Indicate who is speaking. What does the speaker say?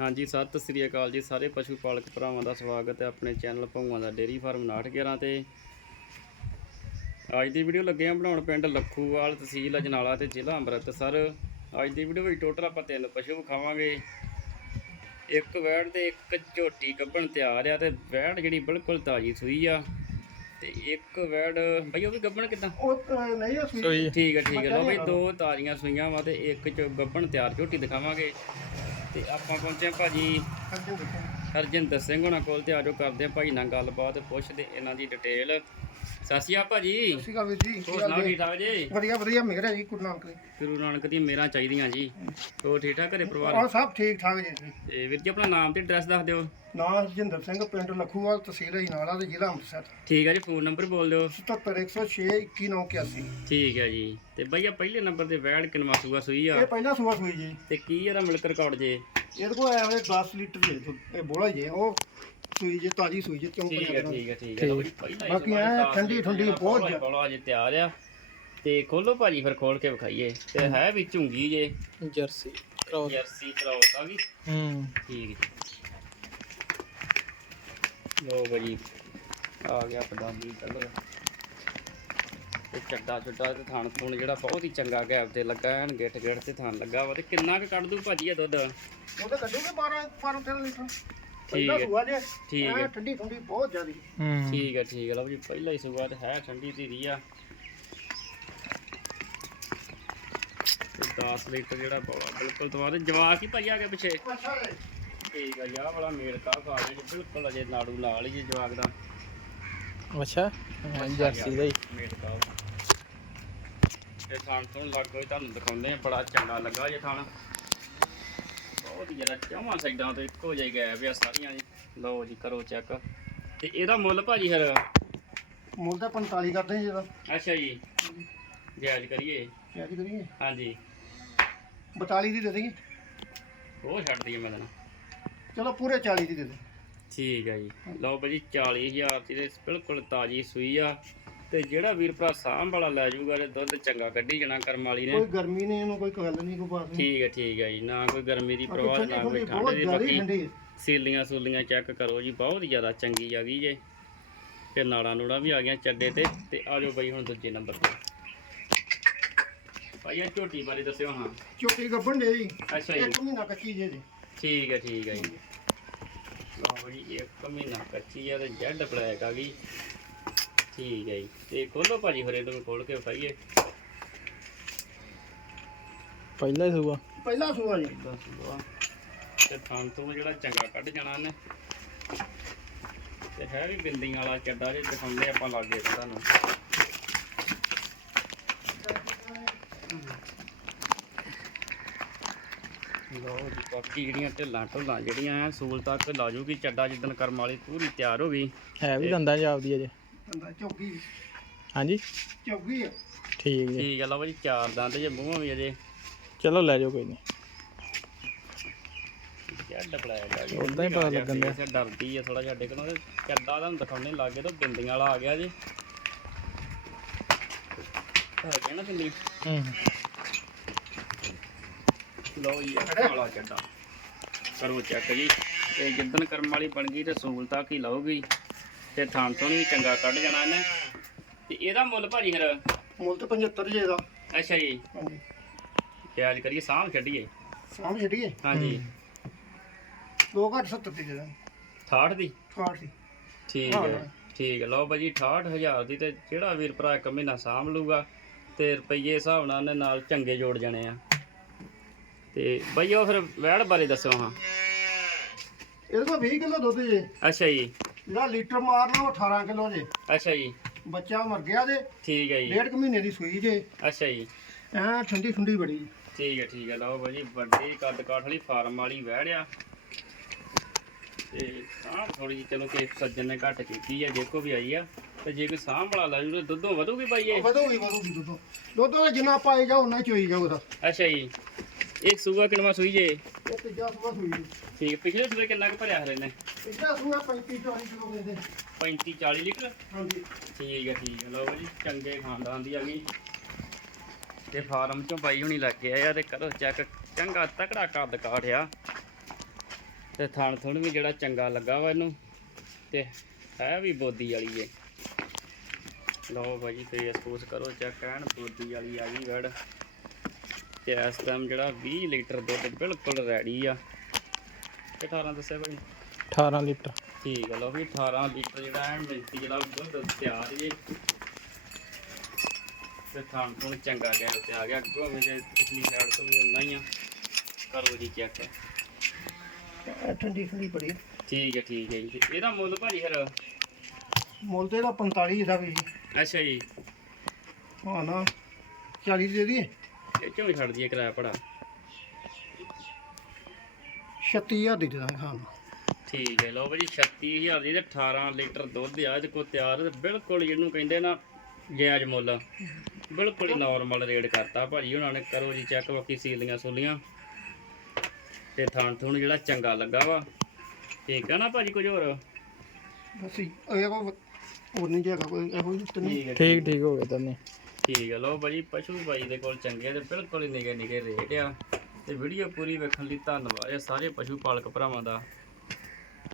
Speaker 1: ਹਾਂਜੀ ਸਤਿ ਸ੍ਰੀ ਅਕਾਲ ਜੀ ਸਾਰੇ ਪਸ਼ੂ ਪਾਲਕ ਭਰਾਵਾਂ ਦਾ ਸਵਾਗਤ ਹੈ ਆਪਣੇ ਚੈਨਲ ਭੌਂਆਂ ਦਾ ਡੇਰੀ ਫਾਰਮ 911 ਤੇ। ਅੱਜ ਦੀ ਵੀਡੀਓ ਲੱਗੇ ਆ ਬਣਾਉਣ ਪਿੰਡ ਲੱਖੂਵਾਲ ਤਹਿਸੀਲ ਅਜਨਾਲਾ ਤੇ ਜ਼ਿਲ੍ਹਾ ਅੰਮ੍ਰਿਤਸਰ। ਅੱਜ ਦੀ ਵੀਡੀਓ ਵਿੱਚ ਟੋਟਲ ਆਪਾਂ ਤਿੰਨ ਪਸ਼ੂ ਵਿਖਾਵਾਂਗੇ। ਇੱਕ ਵੈੜ ਤੇ ਇੱਕ ਝੋਟੀ ਗੱਭਣ ਤਿਆਰ ਆ ਤੇ ਵੈੜ ਜਿਹੜੀ ਬਿਲਕੁਲ ਤਾਜੀ ਸੂਈ ਆ ਤੇ ਇੱਕ ਵੈੜ ਬਈ ਉਹ ਵੀ ਗੱਭਣ ਕਿਦਾਂ?
Speaker 2: ਉਹ ਨਹੀਂ ਉਹ ਸੂਈ।
Speaker 1: ਠੀਕ ਹੈ ਠੀਕ ਹੈ ਲਓ ਬਈ ਦੋ ਤਾਜ਼ੀਆਂ ਸੂਈਆਂ ਵਾ ਤੇ ਇੱਕ ਚ ਗੱਭਣ ਤਿਆਰ ਝੋਟੀ ਦਿਖਾਵਾਂਗੇ। ਤੇ ਆਪਾਂ ਪਹੁੰਚੇ ਹਾਂ ਭਾਜੀ ਹਰਜਿੰਦਰ ਸਿੰਘ ਹੋਣਾ ਕੋਲ ਤੇ ਆਜੋ ਕਰਦੇ ਆ ਭਾਈ ਨਾਲ ਗੱਲਬਾਤ ਪੁੱਛਦੇ ਇਹਨਾਂ ਦੀ ਡਿਟੇਲ ਸਤਿ ਸ਼੍ਰੀ ਅਕਾਲ ਭਾਜੀ।
Speaker 2: ਸਤਿ ਸ਼੍ਰੀ ਅਕਾਲ ਵੀਰ ਜੀ ਕੀ
Speaker 1: ਹੋਰ
Speaker 2: ਹਾਲ
Speaker 1: ਸੁਣਾਓ
Speaker 2: ਜੀ?
Speaker 1: ਠੀਕ ਠਾਕ ਜੀ?
Speaker 2: ਵਧੀਆ ਵਧੀਆ ਮਿਹਰ ਹੈ ਜੀ ਗੁਰੂ ਨਾਨਕ ਦੀ।
Speaker 1: ਗੁਰੂ ਨਾਨਕ ਦੀਆਂ ਮੇਰਾਂ ਚਾਹੀਦੀਆਂ ਜੀ। ਹੋਰ ਠੀਕ ਠਾਕ ਘਰੇ ਪਰਿਵਾਰ?
Speaker 2: ਹਾਂ ਸਭ ਠੀਕ ਠਾਕ ਜੀ।
Speaker 1: ਤੇ ਵੀਰ ਜੀ ਆਪਣਾ ਨਾਮ ਤੇ ਐਡਰੈਸ ਦੱਸ ਦਿਓ।
Speaker 2: ਨਾਮ ਜਿੰਦਰ ਸਿੰਘ ਪਿੰਡ ਲਖੂਵਾਲ ਤਹਿਸੀਲ ਅਜਨਾਲਾ ਤੇ ਜ਼ਿਲ੍ਹਾ ਅੰਮ੍ਰਿਤਸਰ।
Speaker 1: ਠੀਕ ਹੈ ਜੀ ਫੋਨ ਨੰਬਰ ਬੋਲ ਦਿਓ।
Speaker 2: 77106 21981
Speaker 1: ਠੀਕ ਹੈ ਜੀ। ਤੇ ਭਈਆ ਪਹਿਲੇ ਨੰਬਰ ਤੇ ਵੈੜ ਕਿਨਵਾ ਸੂਆ ਸੂਈ ਆ?
Speaker 2: ਇਹ ਪਹਿਲਾ ਸੂਆ ਸੂਈ ਜੀ।
Speaker 1: ਤੇ ਕੀ ਇਹਦਾ ਮਿਲਕ ਰਿਕਾਰਡ ਜੇ?
Speaker 2: ਇਹਦੇ ਕੋਲ ਹੋਵੇ 10 ਲੀਟਰ ਜੀ ਦੁੱਧ। ਇਹ ਬੋਲਾ ਜੀ ਉਹ ਸੂਈ ਜੀ ਤਾਜੀ ਸੂਈ ਜੀ ਕਿਉਂ
Speaker 1: ਠੀਕ ਹੈ ਠੀਕ ਹੈ ਠੀਕ ਹੈ। ਲਓ ਜੀ, ਪਹਿਲਾਂ ਹੀ
Speaker 2: ਬਾਕੀ ਐਂ ਠੰਡੀ ਠੰਡੀ ਬਹੁਤ
Speaker 1: ਪੌਲਾ-
Speaker 2: ਜ਼ਿਆਦਾ।
Speaker 1: ਅਜੇ ਤਿਆਰ ਆ ਤੇ ਖੋਲੋ ਭਾਜੀ ਫਿਰ ਖੋਲ ਕੇ ਵਿਖਾਈਏ। ਤੇ ਹੈ ਵੀ ਝੁੰਗੀ ਜੇ।
Speaker 3: ਜਰਸੀ ਕ੍ਰੋਸ
Speaker 1: ਜਰਸੀ ਕਰਾਉਸ ਆ ਗਈ
Speaker 3: ਹੂੰ।
Speaker 1: ਠੀਕ ਲੋ ਭਾਜੀ ਆ ਗਿਆ ਪਦਾਮੀ ਕਲਰ ਤੇ ਚੱਡਾ ਚੱਡਾ ਤੇ ਥਾਣ ਥੂਣ ਜਿਹੜਾ ਬਹੁਤ ਹੀ ਚੰਗਾ ਗੈਪ ਤੇ ਲੱਗਾ ਐਨ ਗਿੱਟ ਗਿੱਟ ਤੇ ਥਾਣ ਲੱਗਾ ਵਾ ਤੇ ਕਿੰਨਾ ਕੁ ਕੱਢ ਦੂ ਭਾਜੀ ਇਹ ਦੁੱਧ?
Speaker 2: ਉਹ ਤਾਂ ਕੱਢੂਗੇ 12 12 13 ਲੀਟਰ।
Speaker 1: ਠੀਕ ਹੈ
Speaker 2: ਸੂਆ ਜੇ।
Speaker 1: ਠੀਕ ਹੈ।
Speaker 2: ਠੰਡੀ ਠੰਡੀ ਬਹੁਤ ਜ਼ਿਆਦੀ।
Speaker 3: ਹੂੰ।
Speaker 1: ਠੀਕ ਹੈ ਠੀਕ ਹੈ। ਲਓ ਜੀ ਪਹਿਲਾ ਹੀ ਸੁਬਾ ਤੇ ਹੈ ਠੰਡੀ ਧੀਰੀ ਆ। ਤੇ 10 ਲੀਟਰ ਜਿਹੜਾ ਬੋਲਾ ਬਿਲਕੁਲ ਦਵਾ ਜਵਾਕ ਹੀ ਭਾਜੀ ਆ ਕੇ ਪਿੱਛੇ। ਠੀਕ ਆ ਯਾ ਬੜਾ ਮੇਲ ਕਾ ਖਾ ਗਿਆ ਜੀ ਬਿਲਕੁਲ ਅਜੇ ਨਾੜੂ ਨਾਲ ਹੀ ਜਵਾਕ ਦਾ।
Speaker 3: ਅੱਛਾ। ਹਾਂ, ਜਰਸੀ ਦਾ ਹੀ।
Speaker 1: ਮੇਲ ਕਾ। ਇਹ ਥਾਣ ਤੋਂ ਲੱਗ ਗਈ ਤੁਹਾਨੂੰ ਦਿਖਾਉਂਦੇ ਆ ਬੜਾ ਚੰਗਾ ਲੱਗਾ ਜੇ ਥਾਣ ਬਹੁਤ ਹੀ ਜਿਹੜਾ ਚੌਵਾਂ ਸਾਈਡਾਂ ਤੋਂ ਇੱਕੋ ਜਿਹੇ ਗਏ ਪਿਆ ਸਾਰੀਆਂ ਜੀ। ਲਓ ਜੀ ਕਰੋ ਚੈੱਕ ਤੇ ਇਹਦਾ ਮੁੱਲ ਭਾਜੀ ਫਿਰ?
Speaker 2: ਮੁੱਲ ਤਾਂ 45 ਕਰਦੇ ਜੀ ਇਹਦਾ।
Speaker 1: ਅੱਛਾ ਜੀ। ਜਾਇਜ਼ ਕਰੀਏ।
Speaker 2: ਕਿਆ ਜੀ ਕਰੀਏ।
Speaker 1: ਹਾਂਜੀ।
Speaker 2: 42 ਦੀ ਦੇ ਦੇਗੀ
Speaker 1: ਉਹ ਛੱਡ ਦਈਏ ਮੈਂ ਤੈਨੂੰ।
Speaker 2: ਚਲੋ ਪੂਰੇ 40 ਦੀ ਦੇ ਦੇ।
Speaker 1: ਠੀਕ ਹੈ ਜੀ। ਲਓ ਭਾਜੀ 40000 ਦੀ ਤੇ ਬਿਲਕੁਲ ਤਾਜੀ ਸੂਈ ਆ। ਤੇ ਜਿਹੜਾ ਵੀਰ ਭਰਾ ਸਾਂਭ ਵਾਲਾ ਲੈ ਜਾਊਗਾ ਤੇ ਦੁੱਧ ਚੰਗਾ ਕੱਢੀ ਜਾਣਾ ਕਰਮ ਵਾਲੀ ਨੇ।
Speaker 2: ਕੋਈ ਗਰਮੀ ਨਹੀਂ ਇਹਨੂੰ ਕੋਈ ਗੱਲ ਨਹੀਂ ਬਾਤ ਨਹੀਂ।
Speaker 1: ਠੀਕ ਹੈ ਠੀਕ ਹੈ ਜੀ ਨਾ ਕੋਈ ਗਰਮੀ ਦੀ ਪ੍ਰਵਾਹ ਨਾ ਕੋਈ
Speaker 2: ਠੰਡੀ
Speaker 1: ਦੀ ਬਾਕੀ ਸੀਲੀਆਂ ਸੂਲੀਆਂ ਚੈੱਕ ਕਰੋ ਜੀ ਬਹੁਤ ਜ਼ਿਆਦਾ ਚੰਗੀ ਆ ਗਈ ਜੇ। ਤੇ ਨਾੜਾਂ ਨੂੜਾਂ ਵੀ ਆ ਗਈਆਂ ਚੱਡੇ ਤੇ ਤੇ ਆ ਜਾਓ ਬਾਈ ਹੁਣ ਦੂਜੇ ਨੰਬਰ ਤੇ। ਭਾਈ ਇਹ ਝੋਟੀ ਬਾਰੇ ਦੱਸਿਓ ਹਾਂ।
Speaker 2: ਚੋਟੀ ਗੱਬਣ ਦੇ ਜੀ
Speaker 1: ਅੱਛਾ ਜੀ।
Speaker 2: ਇੱਕ ਮਹੀਨਾ ਕੱਚੀ ਜੇ ਜੀ
Speaker 1: ਠੀਕ ਹੈ ਠੀਕ ਹੈ ਜੀ। ਲਓ ਜੀ ਇੱਕ ਮਹੀਨਾ ਕੱਚੀ ਆ ਤੇ ਜੈਡ ਬਲੈਕ ਆ ਗਈ। ਠੀਕ ਹੈ ਜੀ। ਤੇ ਖੋਲੋ ਭਾਜੀ ਫਿਰ ਇਹਨੂੰ ਖੋਲ ਕੇ ਵਿਖਾਈਏ।
Speaker 3: ਪਹਿਲਾ ਹੀ ਸੂਆ।
Speaker 2: ਪਹਿਲਾ ਸੂਆ ਜੀ।
Speaker 1: ਬਸ ਵਾਹ ਤੇ ਥਾਂ ਤੋਂ ਜਿਹੜਾ ਚੰਗਾ ਕੱਢ ਜਾਣਾ ਇਹਨੇ। ਤੇ ਹੈ ਵੀ ਬਿੰਦੀਆਂ ਵਾਲਾ ਚੱਡਾ ਜੇ ਦਿਖਾਉਂਦੇ ਆਪਾਂ ਲਾਗੇ ਤੁਹਾਨੂੰ ਲਓ ਜੀ ਬਾਕੀ ਜਿਹੜੀਆਂ ਢਿੱਲਾਂ ਢੁੱਲਾਂ ਜਿਹੜੀਆਂ ਆ ਸੂਲ ਤੱਕ ਲਾ ਜੂਗੀ ਚੱਡਾ ਜਿੱਦਣ ਕਰਮ ਵਾਲੀ ਪੂਰੀ ਤਿਆਰ ਹੋ ਗਈ।
Speaker 3: ਹੈ ਵੀ ਦੰਦਾਂ ਜਾਪਦੀ ਅਜੇ।
Speaker 2: ਬੰਦਾ ਚੌਕੀ।
Speaker 3: ਹਾਂਜੀ?
Speaker 2: ਚੌਕੀ ਹੈ
Speaker 3: ਠੀਕ ਜੀ।
Speaker 1: ਠੀਕ ਆ ਲਓ ਜੀ ਚਾਰ ਦੰਦ ਜੇ ਮੂੰਹਾਂ ਵੀ ਅਜੇ।
Speaker 3: ਚਲੋ ਲੈ ਜਾਓ ਕੋਈ ਨਹੀਂ।
Speaker 1: ਜੱਡ ਬਲਾਇਆ ਜੀ
Speaker 3: ਉੱਦਾਂ ਹੀ ਪਤਾ ਲੱਗਣ ਡਿਆ।
Speaker 1: ਡਿਆ ਡਰਦੀ ਆ ਥੋੜਾ ਜਿਹਾ ਡਿੱਗਣੋਂ ਤੇ ਚੱਡਾ ਤੁਹਾਨੂੰ ਦਿਖਾਉਣੇ ਲੱਗੇ ਤਾਂ ਬਿੰਦੀਆਂ ਵਾਲਾ ਆ ਗਿਆ ਜੀ। ਆ ਗਿਆ ਨਾ ਬਿੰਦੀ।
Speaker 3: ਹੂੰ।
Speaker 1: ਲਓ ਜੀ ਇਹ ਵਾਲਾ ਚੱਡਾ। ਕਰੋ ਚੈੱਕ ਜੀ। ਤੇ ਜਿੱਦਣ ਕਰਮ ਵਾਲੀ ਬਣ ਗਈ ਤੇ ਸਹੂਲਤ ਤੱਕ ਹੀ ਲਾਉਗੀ ਤੇ ਥਾਂ ਤੋਂ ਵੀ ਚੰਗਾ ਕੱਢ ਜਾਣਾ ਇਹਨੇ। ਤੇ ਇਹਦਾ ਮੁੱਲ ਭਾਜੀ ਫਿਰ?
Speaker 2: ਮੁੱਲ ਤੇ 75 ਜੇ ਦਾ।
Speaker 1: ਅੱਛਾ ਜੀ।
Speaker 2: ਹਾਂਜੀ।
Speaker 1: ਪਿਆਜ ਕਰੀਏ ਸਾਂਭ ਛੱਡੀਏ।
Speaker 2: ਸਾਹਮਣੇ ਛੱਡੀਏ?
Speaker 1: ਹਾਂਜੀ।
Speaker 2: ਦੋ ਘੱਟ 70 ਦੀ ਦੇ ਦਾਂ
Speaker 1: 68 ਦੀ?
Speaker 2: 68 ਦੀ।
Speaker 1: ਠੀਕ
Speaker 2: ਹਾਂ।
Speaker 1: ਠੀਕ ਹੈ। ਲਓ ਭਾਜੀ 68000 ਦੀ ਤੇ ਜਿਹੜਾ ਵੀਰ ਭਰਾ ਇੱਕ ਮਹੀਨਾ ਸਾਂਭ ਲੂਗਾ ਤੇ ਰੁਪਈਏ ਹਿਸਾਬ ਨਾਲ ਉਹਨੇ ਨਾਲ ਚੰਗੇ ਜੋੜ ਜਾਣੇ ਆ। ਤੇ ਬਈ ਉਹ ਫਿਰ ਵੈੜ ਬਾਰੇ ਦੱਸੋ ਹਾਂ।
Speaker 2: ਇਹਦੇ ਕੋਲ 20 ਕਿਲੋ ਦੁੱਧ ਜੇ।
Speaker 1: ਅੱਛਾ ਜੀ।
Speaker 2: ਜਿਹੜਾ ਲੀਟਰ ਮਾਰਨਾ ਉਹ 18 ਕਿਲੋ ਜੇ।
Speaker 1: ਅੱਛਾ ਜੀ।
Speaker 2: ਬੱਚਾ ਮਰ ਗਿਆ ਜੇ
Speaker 1: ਠੀਕ ਹੈ ਜੀ।
Speaker 2: ਡੇਢ ਕੁ ਮਹੀਨੇ ਦੀ ਸੂਈ ਜੇ।
Speaker 1: ਅੱਛਾ ਜੀ।
Speaker 2: ਐ ਠੰਡੀ ਠੰਡੀ ਬੜੀ।
Speaker 1: ਠੀਕ ਹੈ ਠੀਕ ਹੈ। ਲਓ ਭਾਜੀ ਵੱਡੀ ਕੱਦ ਕਾਠ ਵਾਲੀ ਫਾਰਮ ਵਾਲੀ ਆ ਤੇ ਸਾਂਭ ਥੋੜੀ ਜਿਹੀ ਚਲੋ ਕਿ ਸੱਜਣ ਨੇ ਘੱਟ ਕੀਤੀ ਆ ਦੇਖੋ ਵੀ ਆਈ ਆ। ਤੇ ਜੇ ਕੋਈ ਸਾਂਭ ਵਾਲਾ ਲੈ ਜੂ ਤੇ ਦੁੱਧੋਂ ਵਧੂਗੀ ਭਾਈ ਇਹ?
Speaker 2: ਵਧੂਗੀ ਵਧੂਗੀ ਦੁੱਧ। ਦੁੱਧ ਜਿੰਨਾ ਪਾਏ ਜਾ ਉਹਨਾਂ ਚੋਈ ਜਾਊਗਾ
Speaker 1: ਅੱਛਾ ਜੀ। ਇੱਕ ਸੂਆ ਕਿਨਵਾ ਸੂਈ ਜੇ
Speaker 2: ਇਹ ਤੀਜਾ ਸੂਆ ਸੂਈ ਜੀ
Speaker 1: ਠੀਕ ਪਿਛਲੇ ਸੂਏ ਕਿੰਨਾ ਕੁ ਭਰਿਆ ਹਰੇ ਨੇ
Speaker 2: ਤੀਜਾ ਸੂਆ 35 40 ਕਿਲੋ ਦੇ ਦੇ
Speaker 1: 35 40 ਲੀਟਰ
Speaker 2: ਹਾਂਜੀ
Speaker 1: ਠੀਕ ਹੈ ਠੀਕ ਹੈ ਲਓ ਜੀ ਚੰਗੇ ਖਾਨਦਾਨ ਦੀ ਆ ਗਈ ਤੇ ਫਾਰਮ ਚੋਂ ਬਾਈ ਹੁਣੀ ਲੱਗ ਕੇ ਆਇਆ ਤੇ ਕਰੋ ਚੈੱਕ ਚੰਗਾ ਤਕੜਾ ਕੱਦ ਕਾਠਿਆ ਤੇ ਥਣ ਥੁਣ ਵੀ ਜਿਹੜਾ ਚੰਗਾ ਲੱਗਾ ਵਾ ਇਹਨੂੰ ਤੇ ਹੈ ਵੀ ਬੋਦੀ ਵਾਲੀ ਏ ਲਓ ਭਾਜੀ ਫੇਸ ਫੂਸ ਕਰੋ ਚੈੱਕ ਐਨ ਬੋਦੀ ਵਾਲੀ ਆ ਗਈ ਵੜ ਤੇ ਇਸ ਟਾਈਮ ਜਿਹੜਾ 20 ਲੀਟਰ ਦੁੱਧ ਬਿਲਕੁਲ ਰੈਡੀ ਆ। ਤੇ 18 ਦੱਸਿਆ ਭਾਜੀ
Speaker 3: 18 ਲੀਟਰ।
Speaker 1: ਠੀਕ ਹੈ ਲਓ ਵੀ 18 ਲੀਟਰ ਜਿਹੜਾ ਐਨ ਮਿਲਤੀ ਜਿਹੜਾ ਦੁੱਧ ਤਿਆਰ ਜੇ ਤੇ ਥਾਂ ਤੋਂ ਚੰਗਾ ਗਿਆ ਤੇ ਆ ਗਿਆ। ਅੱਗੋਂ ਵੀ ਜੇ ਪਿਛਲੀ ਸਾਈਡ ਤੋਂ ਵੀ ਉਨਾ ਹੀ ਆ। ਕਰੋ ਜੀ ਚੈੱਕ
Speaker 2: ਠੰਡੀ ਠੰਡੀ ਬੜੀ ਆ।
Speaker 1: ਠੀਕ ਹੈ ਠੀਕ ਹੈ ਜੀ। ਇਹਦਾ ਮੁੱਲ ਭਾਜੀ ਫਿਰ?
Speaker 2: ਮੁੱਲ ਤੇ ਇਹਦਾ 45 ਦਾ ਵੀ
Speaker 1: ਅੱਛਾ ਜੀ।
Speaker 2: ਹਾਂ ਨਾ 40 ਦੇ ਦੀ
Speaker 1: ਇਹ ਚੋਂ ਵੀ ਛੱਡ ਦਈਏ ਕਿਰਾਇਆ ਭੜਾ?
Speaker 2: 36000 ਦੀ ਦੇ ਦਾਂਗੇ ਹਾਂ
Speaker 1: ਠੀਕ ਹੈ ਲਓ ਭਾਜੀ 36000 ਦੀ ਤੇ 18 ਲੀਟਰ ਦੁੱਧ ਆ ਇਹਦੇ ਕੋਲ ਤਿਆਰ ਤੇ ਬਿਲਕੁਲ ਜਿਹਨੂੰ ਕਹਿੰਦੇ ਨਾ ਜਾਇਜ਼ ਮੁੱਲ। ਬਿਲਕੁਲ ਹੀ ਨਾਰਮਲ ਰੇਟ ਕਰਤਾ ਭਾਜੀ ਉਹਨਾਂ ਨੇ ਕਰੋ ਜੀ ਚੈੱਕ ਬਾਕੀ ਸੀਲੀਆਂ ਸੂਲੀਆਂ। ਤੇ ਥਾਣ ਥੁਣ ਜਿਹੜਾ ਚੰਗਾ ਲੱਗਾ ਵਾ। ਠੀਕ ਹੈ ਨਾ ਭਾਜੀ ਕੁਝ ਹੋਰ?
Speaker 2: ਬਸ ਇਹ ਕੋ ਹੋਰ ਨਹੀਂ ਜਗਾ ਕੋਈ ਇਹੋ ਜਿਹੀ ਤੇ ਨਹੀਂ।
Speaker 1: ਹੈ
Speaker 3: ਠੀਕ ਠੀਕ ਹੋ ਗਿਆ ਤੰਨੇ
Speaker 1: ਠੀਕ ਹੈ ਲਓ ਭਾਜੀ, ਪਸ਼ੂ ਭਾਈ ਦੇ ਕੋਲ ਚੰਗੇ ਤੇ ਬਿਲਕੁਲ ਹੀ ਨਿਗੇ ਨਿਗੇ ਰੇਟ ਆ। ਤੇ ਵੀਡੀਓ ਪੂਰੀ ਵੇਖਣ ਲਈ ਧੰਨਵਾਦ ਇਹ ਸਾਰੇ ਪਸ਼ੂ ਪਾਲਕ ਭਰਾਵਾਂ ਦਾ।